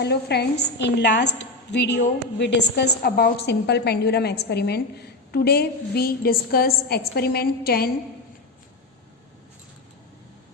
Hello friends, in last video we discussed about simple pendulum experiment. Today we discuss experiment 10.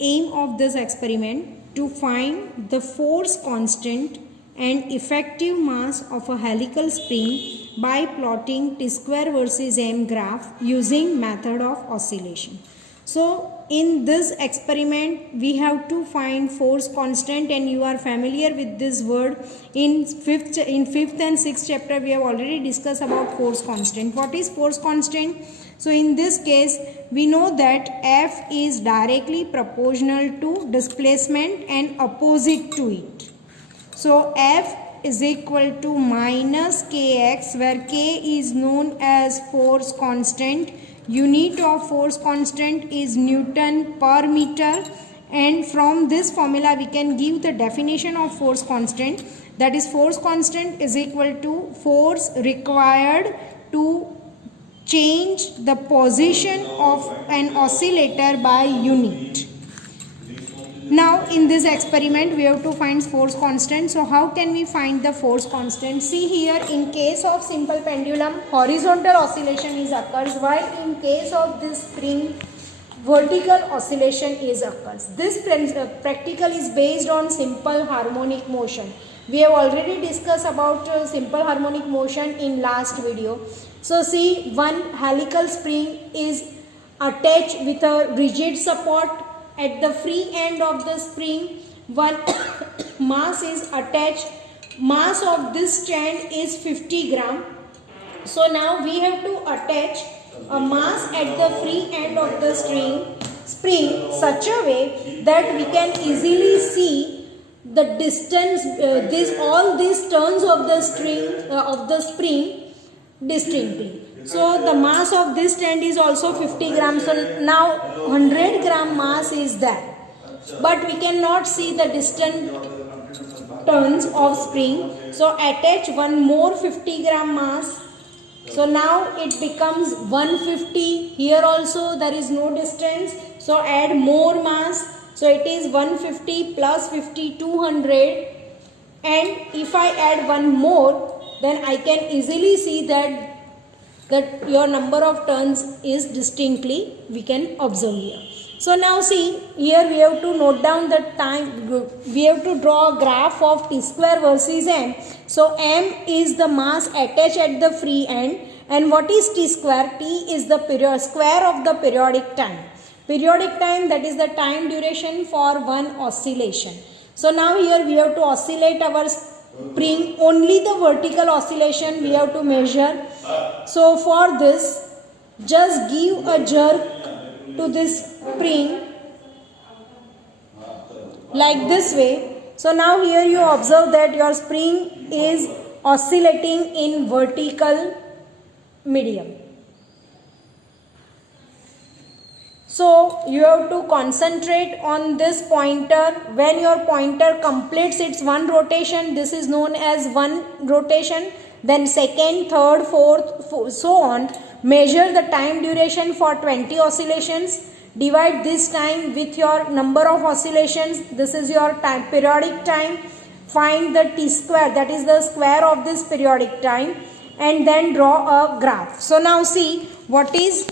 Aim of this experiment to find the force constant and effective mass of a helical spring by plotting T square versus m graph using method of oscillation. So in this experiment we have to find force constant, and you are familiar with this word. In fifth and sixth chapter we have already discussed about force constant. What is force constant? So in this case we know that F is directly proportional to displacement and opposite to it. So F is equal to minus kx, where k is known as force constant. Unit of force constant is Newton per meter, and from this formula we can give the definition of force constant, that is force constant is equal to force required to change the position of an oscillator by unit. Now in this experiment we have to find force constant. So how can we find the force constant? See here, in case of simple pendulum horizontal oscillation is occurs, while in case of this spring vertical oscillation is occurs. This practical is based on simple harmonic motion. We have already discussed about simple harmonic motion in last video. So see, one helical spring is attached with a rigid support. At the free end of the spring, one mass is attached. Mass of this strand is 50 gram. So now we have to attach a mass at the free end of the spring such a way that we can easily see the distance, all these turns of the spring distinctly. So the mass of this strand is also 50 grams. So now 100 gram mass is there, but we cannot see the distant turns of spring. So attach one more 50 gram mass. So now it becomes 150. Here also there is no distance. So add more mass. So it is 150 plus 50, 200. And if I add one more, then I can easily see that your number of turns is distinctly we can observe here. So now see, here we have to note down the time, we have to draw a graph of T square versus m. So m is the mass attached at the free end, and what is T square? T is the square of the periodic time. Periodic time, that is the time duration for one oscillation. So now here we have to oscillate our spring, only the vertical oscillation we have to measure. So for this, just give a jerk to this spring like this way. So now here you observe that your spring is oscillating in vertical medium. So you have to concentrate on this pointer. When your pointer completes its one rotation, this is known as one rotation. Then second, third, fourth, so on. Measure the time duration for 20 oscillations. Divide this time with your number of oscillations. This is your time, periodic time. Find the T square, that is the square of this periodic time, and then draw a graph. So now see what is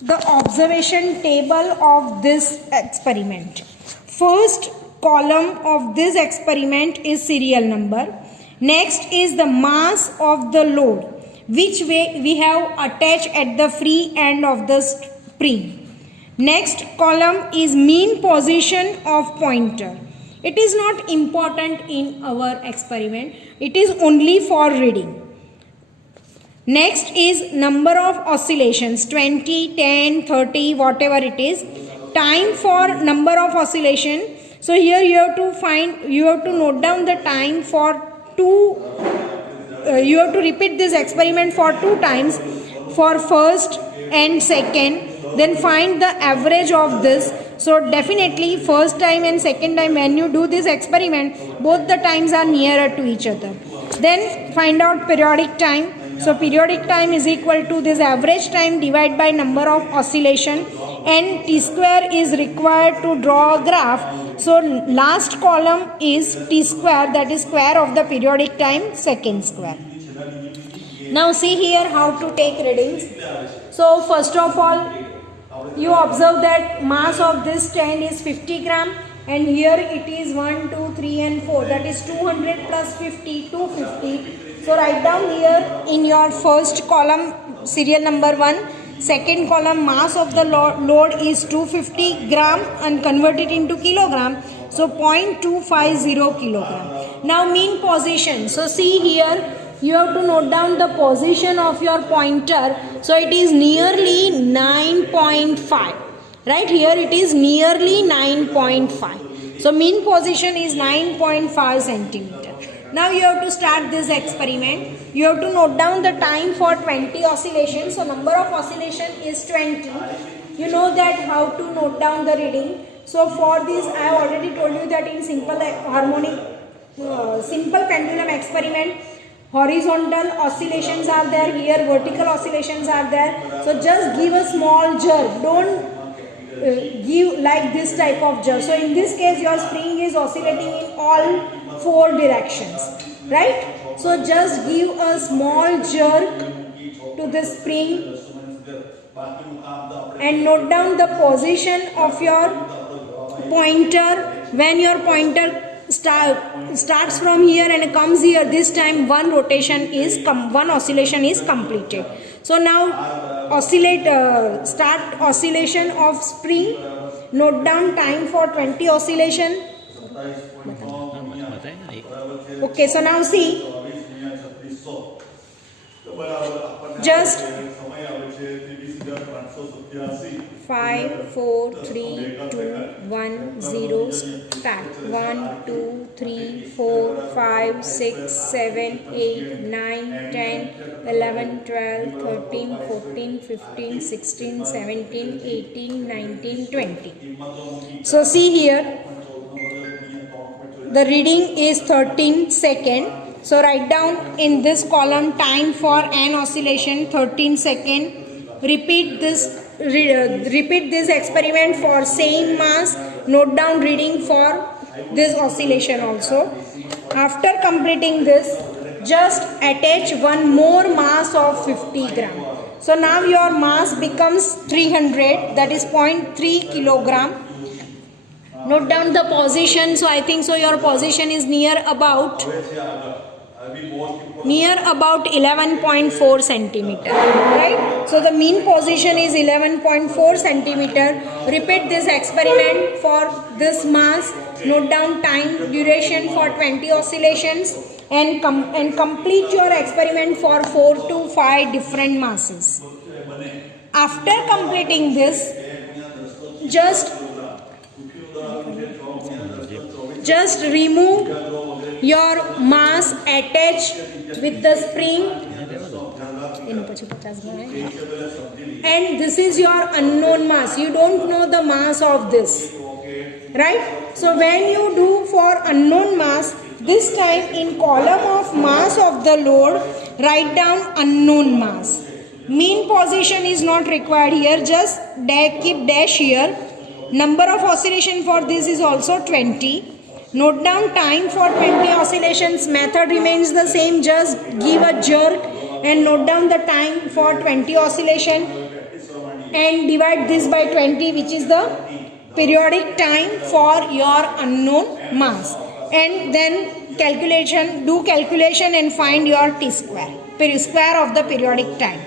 the observation table of this experiment. First column of this experiment is serial number. Next is the mass of the load, which we have attached at the free end of the spring. Next column is mean position of pointer. It is not important in our experiment. It is only for reading. Next is number of oscillations, 20, 10, 30, whatever it is. Time for number of oscillation. So here you have to note down the time for you have to repeat this experiment for 2 times, for first and second. Then find the average of this. So definitely first time and second time when you do this experiment, both the times are nearer to each other. Then find out periodic time. So periodic time is equal to this average time divided by number of oscillation, and t square is required to draw a graph. So last column is t square, that is square of the periodic time, second square. Now see here how to take readings. So first of all, you observe that mass of this stand is 50 gram and here it is 1, 2, 3 and 4, that is 200 plus 50, 250. So write down here in your first column serial number 1, second column mass of the load is 250 gram and convert it into kilogram. So 0.250 kilogram. Now mean position. So see here, you have to note down the position of your pointer. So it is nearly 9.5. Right here it is nearly 9.5. So mean position is 9.5 centimeter. Now you have to start this experiment. You have to note down the time for 20 oscillations. So number of oscillation is 20. You know that how to note down the reading. So for this I have already told you that in simple pendulum experiment, horizontal oscillations are there, here vertical oscillations are there. So just give a small jerk, don't give like this type of jerk. So in this case your spring is oscillating in all 4 directions, right? So just give a small jerk to the spring and note down the position of your pointer. When your pointer starts from here and comes here, this time one oscillation is completed. So now start oscillation of spring. Note down time for 20 oscillation. Okay, so now see, just 5, 4, 3, 2, 1, 0, start. 1, 2, 3, 4, 5, 6, 7, 8, 9, 10, 11, 12, 13, 14, 15, 16, 17, 18, 19, 20. So see here, the reading is 13 seconds. So write down in this column time for an oscillation 13 seconds. Repeat this experiment for same mass. Note down reading for this oscillation also. After completing this, just attach one more mass of 50 gram. So now your mass becomes 300, that is 0.3 kilogram. Note down the position. So I think so your position is near about 11.4 centimeter, right? So the mean position is 11.4 centimeter. Repeat this experiment for this mass. Note down time duration for 20 oscillations and complete your experiment for 4 to 5 different masses. After completing this, just remove your mass attached with the spring, and this is your unknown mass. You don't know the mass of this, right? So when you do for unknown mass, this time in column of mass of the load, write down unknown mass. Mean position is not required here, just keep dash here. Number of oscillation for this is also 20. Note down time for 20 oscillations. Method remains the same, just give a jerk and note down the time for 20 oscillation and divide this by 20, which is the periodic time for your unknown mass. And then do calculation and find your t square, square of the periodic time.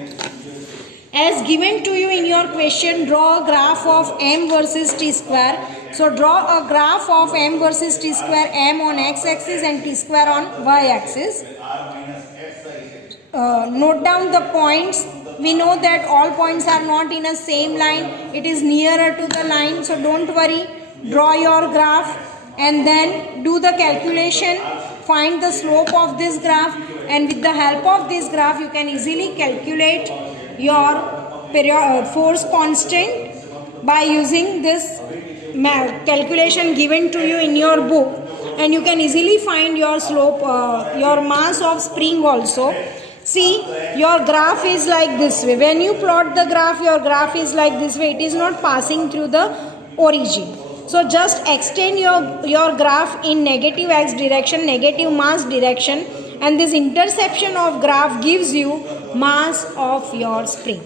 As given to you in your question, draw a graph of m versus t square. So draw a graph of m versus t square, m on x-axis and t square on y-axis. Note down the points. We know that all points are not in a same line. It is nearer to the line. So don't worry. Draw your graph and then do the calculation. Find the slope of this graph, and with the help of this graph you can easily calculate your force constant by using this calculation given to you in your book, and you can easily find your slope, your mass of spring also. See, your graph is like this way. When you plot the graph, your graph is like this way. It is not passing through the origin. So just extend your graph in negative x direction, negative mass direction, and this intersection of graph gives you mass of your spring.